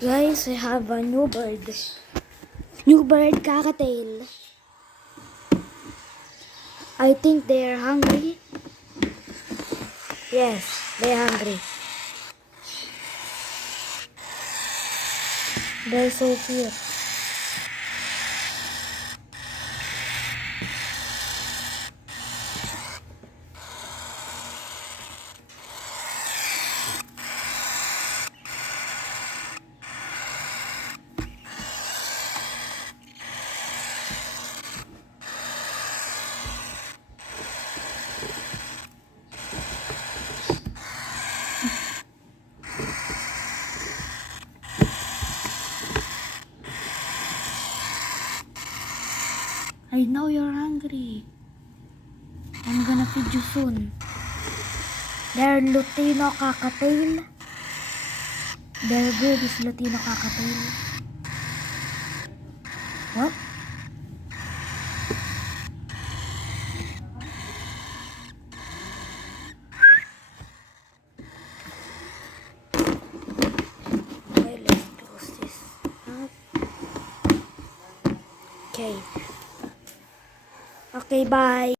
Guys, I have a new bird. New bird cockatiel. I think they are hungry. Yes, they're hungry. They're so cute. I know you're hungry. I'm gonna feed you soon. They're Lutino cockatiel. Their bird is Lutino cockatiel. What? Okay, let's close this up. Okay. Okay, bye.